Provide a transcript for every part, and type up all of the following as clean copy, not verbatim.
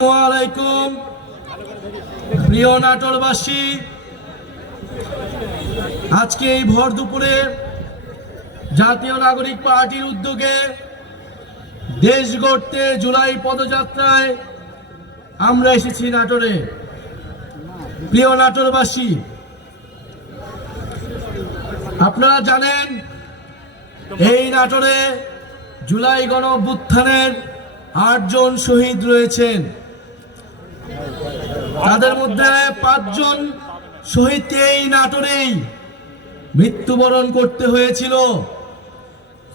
আসসালামাইকুম প্রিয় নাটোরবাসী, আজকে এই ভর দুপুরে জাতীয় নাগরিক পার্টির উদ্যোগে দেশ গড়তে জুলাই পদযাত্রায় আমরা এসেছি নাটোরে। প্রিয় নাটোরবাসী, আপনারা জানেন এই নাটোরে জুলাই গণ অভ্যুত্থানের ৮ জন শহীদ রয়েছেন। তাদের মধ্যে ৫ জন শহীদকে এই নাটোরেই মৃত্যুবরণ করতে হয়েছিল।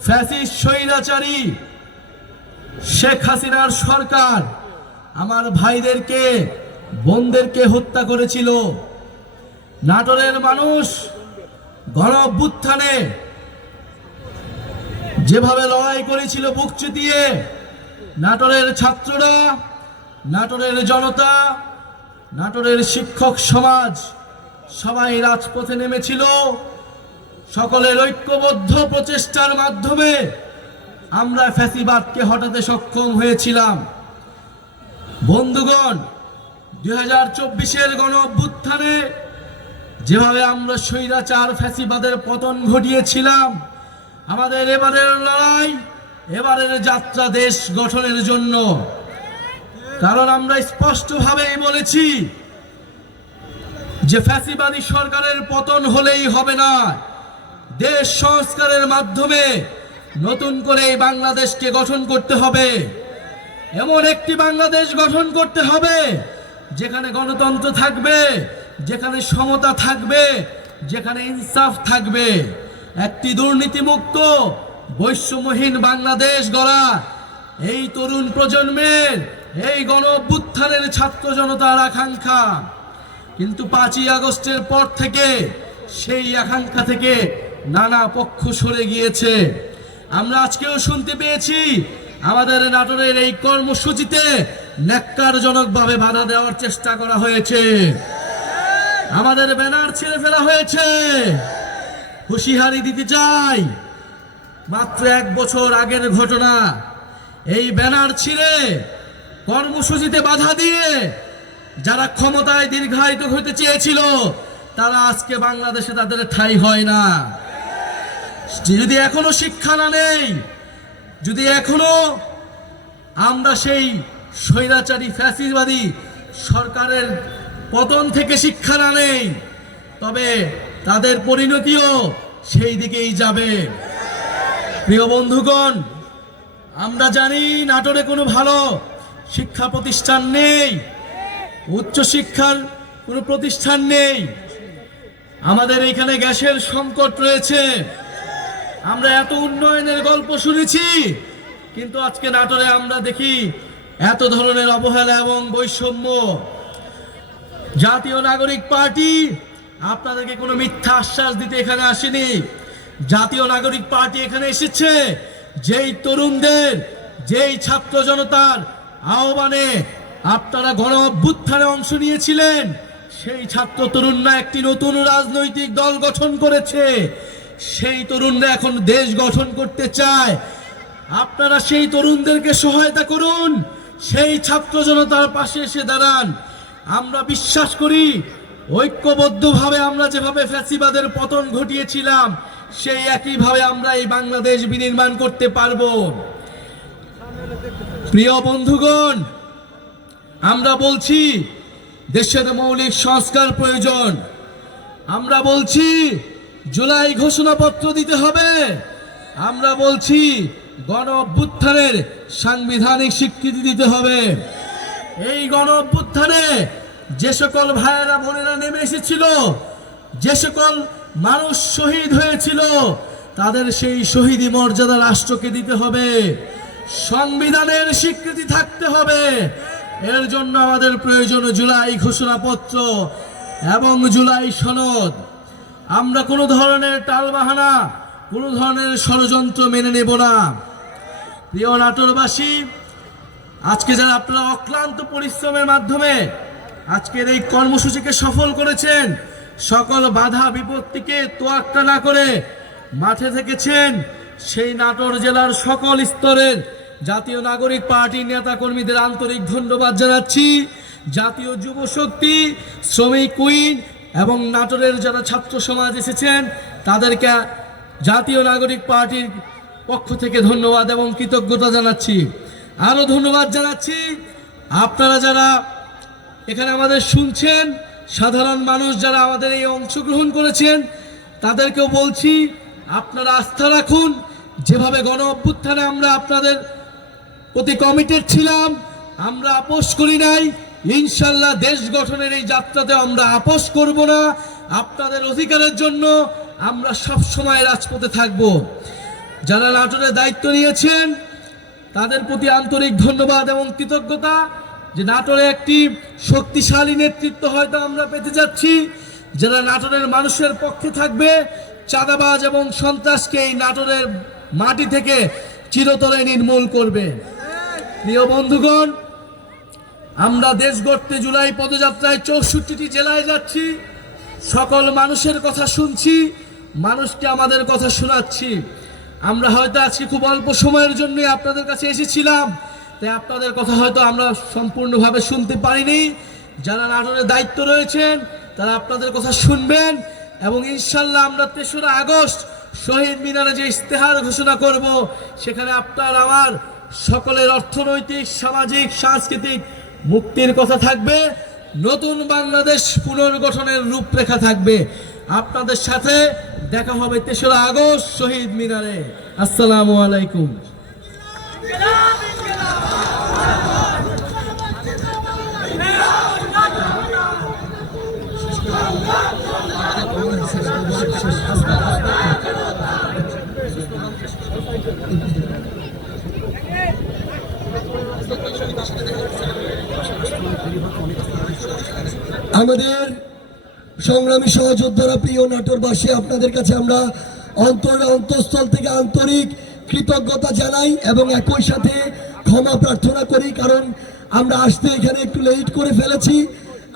ফ্যাসিস্ট স্বৈরাচারী শেখ হাসিনার সরকার আমার ভাইদেরকে বোনদেরকে হত্যা করেছিল। নাটোরের মানুষ গণ অভ্যুত্থানে যেভাবে লড়াই করেছিল বুক চিতিয়ে, নাটোরের ছাত্ররা, নাটোরের জনতা, নাটোরের শিক্ষক সমাজ সবাই রাজপথে নেমেছিল। সকলের ঐক্যবদ্ধ প্রচেষ্টার মাধ্যমে আমরা ফ্যাসিবাদকে হটাতে সক্ষম হয়েছিলাম। বন্ধুগণ, 2024-এর গণ অভ্যুত্থানে যেভাবে আমরা স্বৈরাচার ফ্যাসিবাদের পতন ঘটিয়েছিলাম, আমাদের এবারের লড়াই, এবারের যাত্রা দেশ গঠনের জন্য। কারণ আমরা স্পষ্টভাবেই বলেছি যে ফ্যাসিবাদী সরকারের পতন হলেই হবে না, দেশ সংস্কারের মাধ্যমে নতুন করে এই বাংলাদেশকে গঠন করতে হবে। এমন একটি বাংলাদেশ গঠন করতে হবে যেখানে গণতন্ত্র থাকবে, যেখানে সমতা থাকবে, যেখানে ইনসাফ থাকবে। একটি দুর্নীতিমুক্ত বৈষম্যহীন বাংলাদেশ গড়া এই তরুণ প্রজন্মের, এই গণ অভ্যুত্থানের ছাত্র জনতার আকাঙ্ক্ষা। কিন্তু 5ই আগস্টের পর থেকে সেই আকাঙ্ক্ষা থেকে নানা পক্ষ সরে গিয়েছে। আমরা আজকেও শুনতে পেয়েছি আমাদের নাটোরের এই কর্মসূচিতে ন্যাক্কারজনকভাবে বাধা দেওয়ার চেষ্টা করা হয়েছে, আমাদের ব্যানার ছিঁড়ে ফেলা হয়েছে। হুঁশিয়ারি দিতে চাই, মাত্র 1 বছর আগের ঘটনা। এই ব্যানার ছিঁড়ে কর্মসূচিতে বাধা দিয়ে যারা ক্ষমতায় দীর্ঘায়িত হতে চেয়েছিল, তারা আজকে বাংলাদেশে তাদের ঠাঁই হয় না। যদি এখনো শিক্ষা না নেই, যদি এখনো আমরা সেই স্বৈরাচারী ফ্যাসিবাদী সরকারের পতন থেকে শিক্ষা না নেই, তবে তাদের পরিণতিও সেই দিকেই যাবে। প্রিয় বন্ধুগণ, আমরা জানি নাটোরে কোনো ভালো শিক্ষা প্রতিষ্ঠান নেই, উচ্চ শিক্ষার কোনো প্রতিষ্ঠান নেই। আমাদের এখানে গ্যাসের সংকট রয়েছে। আমরা এত উন্নয়নের গল্প শুনেছি, কিন্তু আজকে নাটোরে আমরা দেখি এত ধরনের অবহেলা এবং বৈষম্য। জাতীয় নাগরিক পার্টি আপনাদেরকে কোনো মিথ্যা আশ্বাস দিতে এখানে আসেনি। জাতীয় নাগরিক পার্টি এখানে এসেছে যেই তরুণদের, যেই ছাত্র জনতার আহ্বানে আপনারা গণ অভ্যুত্থানে অংশ নিয়েছিলেন, সেই ছাত্র তরুণরা একটি নতুন রাজনৈতিক দল গঠন করেছে। সেই তরুণরা এখন দেশ গঠন করতে চায়। আপনারা সেই তরুণদেরকে সহায়তা করুন, সেই ছাত্র জনতার পাশে এসে দাঁড়ান। আমরা বিশ্বাস করি ঐক্যবদ্ধভাবে আমরা যেভাবে ফ্যাসিবাদের পতন ঘটিয়েছিলাম, সেই একইভাবে আমরা এই বাংলাদেশ বিনির্মাণ করতে পারবো। প্রিয় বন্ধুগণ, আমরা বলছি দেশের মৌলিক সংস্কার প্রয়োজন। আমরা বলছি জুলাই ঘোষণাপত্র দিতে হবে। আমরা বলছি গণ অভ্যুত্থানের সাংবিধানিক স্বীকৃতি দিতে হবে। এই গণ অভ্যুত্থানে যে সকল ভাইয়েরা বোনেরা নেমে এসেছিল, যে সকল মানুষ শহীদ হয়েছিল, তাদের সেই শহীদি মর্যাদা রাষ্ট্রকে দিতে হবে। সংবিধানের স্বীকৃতি থাকতে হবে। এর জন্য আমাদের প্রয়োজন জুলাই ঘোষণাপত্র এবং জুলাই সনদ। আমরা কোনো ধরনের টালবাহানা, কোনো ধরনের ষড়যন্ত্র মেনে নেব না। প্রিয় নাটোরবাসী, আজকে যারা আপনারা অক্লান্ত পরিশ্রমের মাধ্যমে আজকের এই কর্মসূচিকে সফল করেছেন, সকল বাধা বিপত্তিকে তোয়াক্কা না করে মাঠে থেকেছেন, সেই নাটোর জেলার সকল স্তরের জাতীয় নাগরিক পার্টির নেতা কর্মীদের আন্তরিক ধন্যবাদ জানাচ্ছি। জাতীয় যুব শক্তি, শ্রমিক কুইন এবং নাটোরের যারা ছাত্র সমাজ এসেছেন তাদেরকে জাতীয় নাগরিক পার্টির পক্ষ থেকে ধন্যবাদ এবং কৃতজ্ঞতা জানাচ্ছি। আরও ধন্যবাদ জানাচ্ছি আপনারা যারা এখানে আমাদের শুনছেন, সাধারণ মানুষ যারা আমাদের এই অংশগ্রহণ করেছেন তাদেরকেও বলছি আপনারা আস্থা রাখুন। যেভাবে গণ অভ্যুত্থানে আমরা আপনাদের প্রতি কমিটেড ছিলাম, আমরা আপোষ করি নাই, ইনশাল্লাহ দেশ গঠনের এই যাত্রাতে আমরা আপোষ করব না। আপনাদের অধিকারের জন্য আমরা সব সময় রাজপথে থাকব। যারা নাটোরের দায়িত্ব নিয়েছেন তাদের প্রতি আন্তরিক ধন্যবাদ এবং কৃতজ্ঞতা, যে নাটোরে একটি শক্তিশালী নেতৃত্ব হয়তো আমরা পেতে যাচ্ছি, যারা নাটোরের মানুষের পক্ষে থাকবে, চাঁদাবাজ এবং সন্ত্রাসকে এই নাটোরের মাটি থেকে চিরতরে নির্মূল করবে। প্রিয় বন্ধুগণ, আমরা দেশ গড়তে জুলাই পদযাত্রায় 64টি জেলায় যাচ্ছি, সকল মানুষের কথা শুনছি, মানুষকে আমাদের কথা শোনাচ্ছি। আমরা হয়তো আজকে খুব অল্প সময়ের জন্য আপনাদের কাছে এসেছিলাম, তাই আপনাদের কথা হয়তো আমরা সম্পূর্ণভাবে শুনতে পারিনি। যারা নাটোরের দায়িত্ব রয়েছেন তারা আপনাদের কথা শুনবেন এবং ইনশাল্লাহ আমরা 3রা আগস্ট শহীদ মিনারে যে ইশতেহার ঘোষণা করব, সেখানে আপনার আমার সকলের অর্থনৈতিক, সামাজিক, সাংস্কৃতিক মুক্তির কথা থাকবে, নতুন বাংলাদেশ পুনর্গঠনের রূপরেখা থাকবে। আপনাদের সাথে দেখা হবে 3রা আগস্ট শহীদ মিনারে। আসসালামু আলাইকুম। আমাদের সংগ্রামী সহযোদ্ধারা, প্রিয় নাটোরবাসী, আপনাদের কাছে আমরা অন্তঃস্থল থেকে আন্তরিক কৃতজ্ঞতা জানাই এবং একই সাথে ক্ষমা প্রার্থনা করি, কারণ আমরা আসতে এখানে একটু লেট করে ফেলেছি।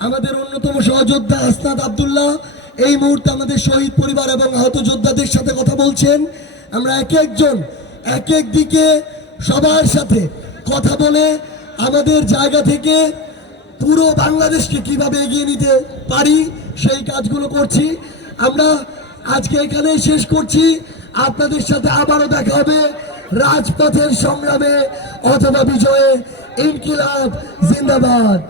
আমাদের অন্যতম সহযোদ্ধা হাসনাত আব্দুল্লাহ এই মুহূর্তে আমাদের শহীদ পরিবার এবং আহত যোদ্ধাদের সাথে কথা বলছেন। আমরা এক একজন এক এক দিকে সবার সাথে কথা বলে আমাদের জায়গা থেকে পুরো বাংলাদেশকে কিভাবে এগিয়ে নিতে পারি সেই কাজগুলো করছি। আমরা আজকে এখানে শেষ করছি। আপনাদের সাথে আবারও দেখা হবে রাজপথের সংগ্রামে অথবা বিজয়ে। ইনকিলাব জিন্দাবাদ।